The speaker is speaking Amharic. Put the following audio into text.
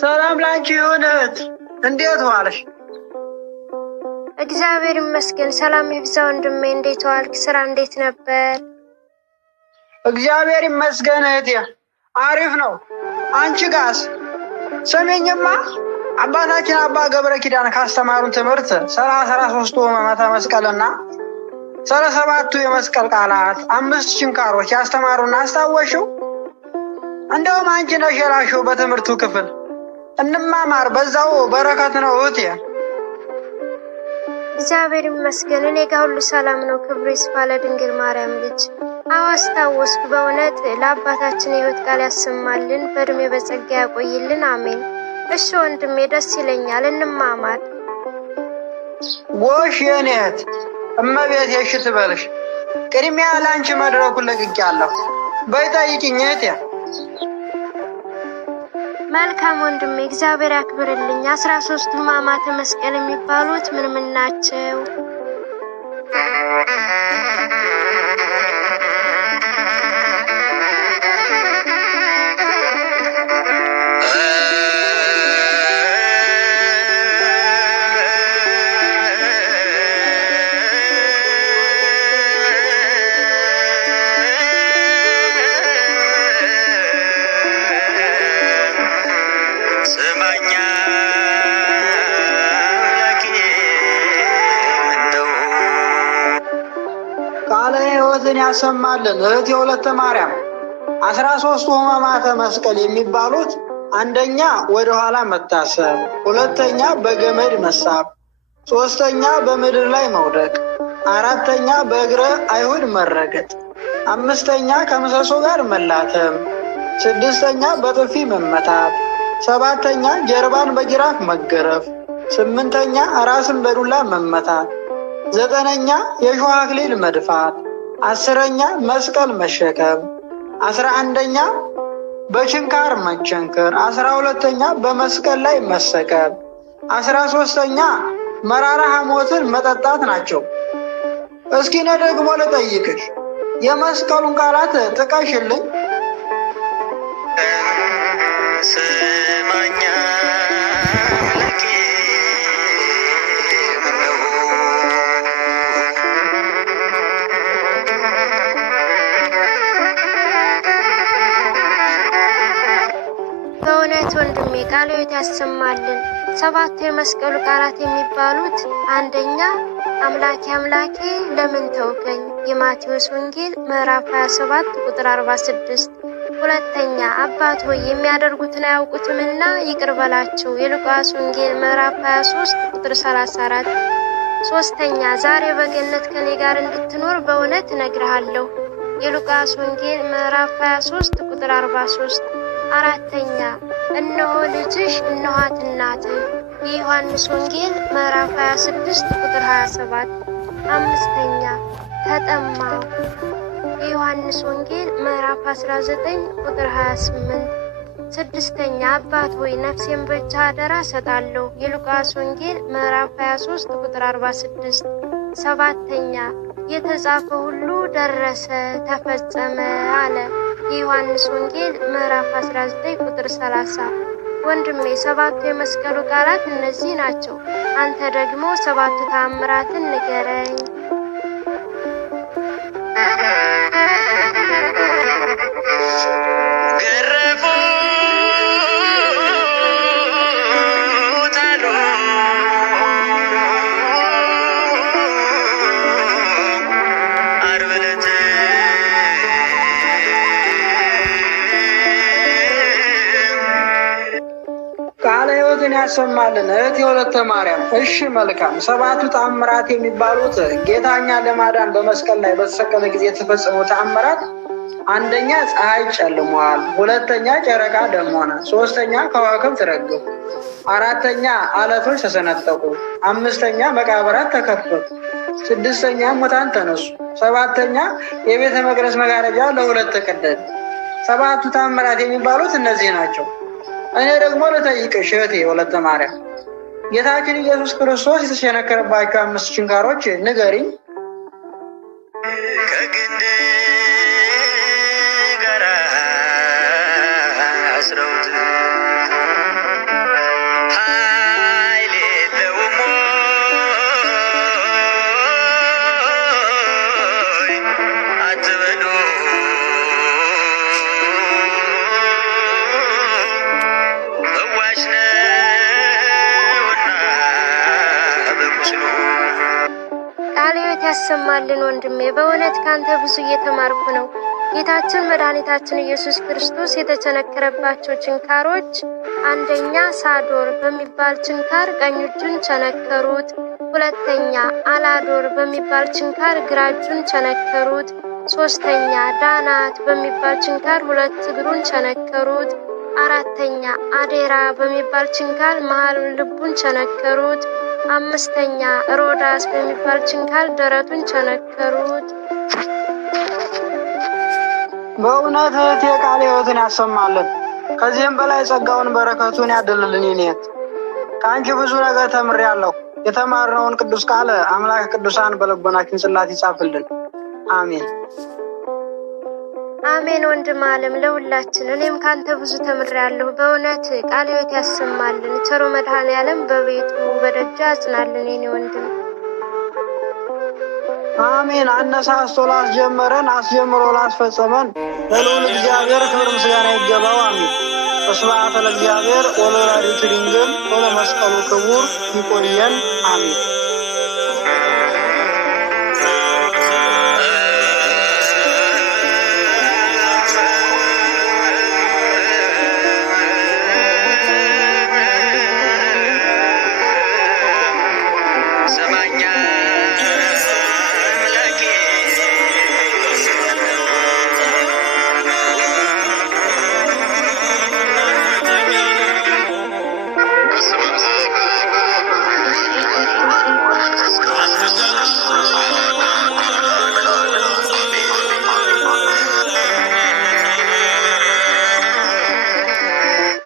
ሰላም ላንቺ ይሁንት። እንዴት ዋልሽ? እግዚአብሔር ይመስገን። ሰላም ይብዛ ወንድሜ። እንዴት ዋልክ? ስራ እንዴት ነበር? እግዚአብሔር ይመስገን እህቴ፣ አሪፍ ነው። አንቺ ጋስ? ስሚኝማ፣ አባታችን አባ ገብረ ኪዳን ካስተማሩን ትምህርት 33ቱ ሕማማተ መስቀልና 37ቱ የመስቀል ቃላት 5 ችንካሮች ያስተማሩን አስታወሽው? እንደውም አንቺ ነሽ የላሽው በትምህርቱ ክፍል። እንማማር፣ በዛው በረከት ነው እህቴ። እግዚአብሔር ይመስገን። እኔ ጋር ሁሉ ሰላም ነው። ክብሩ ይስፋ ለድንግል ማርያም ልጅ። አዎ አስታወስኩ። በእውነት ለአባታችን የሕይወት ቃል ያሰማልን፣ በእድሜ በጸጋ ያቆይልን። አሜን። እሺ ወንድሜ፣ ደስ ይለኛል። እንማማር። ጎሽ የኔ እህት፣ እመቤቴ እሺ ትበልሽ። ቅድሚያ ለአንቺ መድረኩን ለቅቄያለሁ። በይ ጠይቂኝ እህቴ። መልካም ወንድሜ፣ እግዚአብሔር ያክብርልኝ። 13ቱ ሕማማተ መስቀል የሚባሉት ምን ምን ናቸው? ቃለ ሕይወትን ያሰማልን እህቴ ወለተ ማርያም። 13ቱ ሕማማተ መስቀል የሚባሉት አንደኛ ወደ ኋላ መታሰር፣ ሁለተኛ በገመድ መሳብ፣ ሶስተኛ በምድር ላይ መውደቅ፣ አራተኛ በእግረ አይሁድ መረገጥ፣ አምስተኛ ከምሰሶ ጋር መላተም፣ ስድስተኛ በጥፊ መመታት፣ ሰባተኛ ጀርባን በጅራፍ መገረፍ፣ ስምንተኛ ራስን በዱላ መመታት፣ ዘጠነኛ የሾህ አክሊል መድፋት፣ 10ኛ መስቀል መሸከም፣ 11ኛ በችንካር መቸንከር፣ 12ኛ በመስቀል ላይ መሰቀል፣ 13ኛ መራራ ሐሞትን መጠጣት ናቸው። እስኪ እኔ ደግሞ ልጠይቅሽ፣ የመስቀሉን ቃላት ጥቀሽልኝ። ስማኛ በእውነት ወንድሜ ቃለ ሕይወት ያሰማልን። 7ቱ የመስቀሉ ቃላት የሚባሉት አንደኛ አምላኬ አምላኬ ለምን ተውከኝ፣ የማቴዎስ ወንጌል ምዕራፍ 27 ቁጥር 46። ሁለተኛ አባት ሆይ የሚያደርጉትን አያውቁትምና ይቅር በላቸው፣ የሉቃስ ወንጌል ምዕራፍ 23 ቁጥር 34። ሶስተኛ ዛሬ በገነት ከኔ ጋር እንድትኖር በእውነት እነግርሃለሁ፣ የሉቃስ ወንጌል ምዕራፍ 23 ቁጥር 43። አራተኛ እነሆ ልጅሽ እነኋት እናትህ፣ የዮሐንስ ወንጌል ምዕራፍ 26 ቁጥር 27። አምስተኛ ተጠማው፣ የዮሐንስ ወንጌል ምዕራፍ 19 ቁጥር 28። ስድስተኛ አባት ሆይ ነፍሴን በእጅ አደራ ሰጣለሁ፣ የሉቃስ ወንጌል ምዕራፍ 23 ቁጥር 46። ሰባተኛ የተጻፈ ሁሉ ደረሰ ተፈጸመ አለ፣ የዮሐንስ ወንጌል ምዕራፍ 19 ቁጥር 30። ወንድሜ 7ቱ የመስቀሉ ቃላት እነዚህ ናቸው። አንተ ደግሞ 7ቱ ተአምራትን ንገረኝ። ቃለ ሕይወትን ያሰማልን እህቴ ወለተ ማርያም። እሺ መልካም። 7ቱ ተአምራት የሚባሉት ጌታኛ ለማዳን በመስቀል ላይ በተሰቀለ ጊዜ የተፈጸሙ ተአምራት አንደኛ ፀሐይ ጨልሟል፣ ሁለተኛ ጨረቃ ደም ሆነ፣ ሶስተኛ ከዋክብት ረገፉ፣ አራተኛ አለቶች ተሰነጠቁ፣ አምስተኛ መቃብራት ተከፈቱ፣ ስድስተኛ ሙታን ተነሱ፣ ሰባተኛ የቤተ መቅደስ መጋረጃ ለሁለት ተቀደደ። ሰባቱ ታምራት የሚባሉት እነዚህ ናቸው። እኔ ደግሞ ልጠይቅሽ እህቴ ወለተ ማርያም፣ ጌታችን ኢየሱስ ክርስቶስ የተቸነከረባቸው 5 ችንካሮች ንገሪኝ። ከግንድ ጋር አስረውት ኃይል የለውም ወይ አትበሉ። ፈዋሽ ነውና በቁስሉ። ቃለ ሕይወት ያሰማልን ወንድሜ፣ በእውነት ካንተ ብዙ እየተማርኩ ነው። ጌታችን መድኃኒታችን ኢየሱስ ክርስቶስ የተቸነከረባቸው ችንካሮች፣ አንደኛ ሳዶር በሚባል ችንካር ቀኝ እጁን ቸነከሩት። ሁለተኛ አላዶር በሚባል ችንካር ግራ እጁን ቸነከሩት። ሶስተኛ ዳናት በሚባል ችንካር 2 እግሩን ቸነከሩት። አራተኛ አዴራ በሚባል ችንካር መሃሉን ልቡን ቸነከሩት። አምስተኛ ሮዳስ በሚባል ችንካር ደረቱን ቸነከሩት። በእውነት እህቴ ቃለ ሕይወትን ያሰማልን፣ ከዚህም በላይ ጸጋውን በረከቱን ያድልልን። ይኔት ከአንቺ ብዙ ነገር ተምሬያለሁ። የተማርነውን ቅዱስ ቃል አምላክ ቅዱሳን በልቦናችን ጽላት ይጻፍልን። አሜን አሜን። ወንድም ዓለም ለሁላችን፣ እኔም ካንተ ብዙ ተምሬያለሁ። በእውነት ቃለ ሕይወት ያሰማልን። ቸሩ መድኃኔዓለም በቤቱ በደጃ ያጽናልን። የኔ ወንድም አሜን። አነሳስቶ ላስጀመረን አስጀምሮ ላስፈጸመን ለልዑል እግዚአብሔር ክብር ምስጋና ይገባው። አሜን። ወስብሐት ለእግዚአብሔር ወለወላዲቱ ድንግል ወለመስቀሉ ክቡር። ይቆየን። አሜን።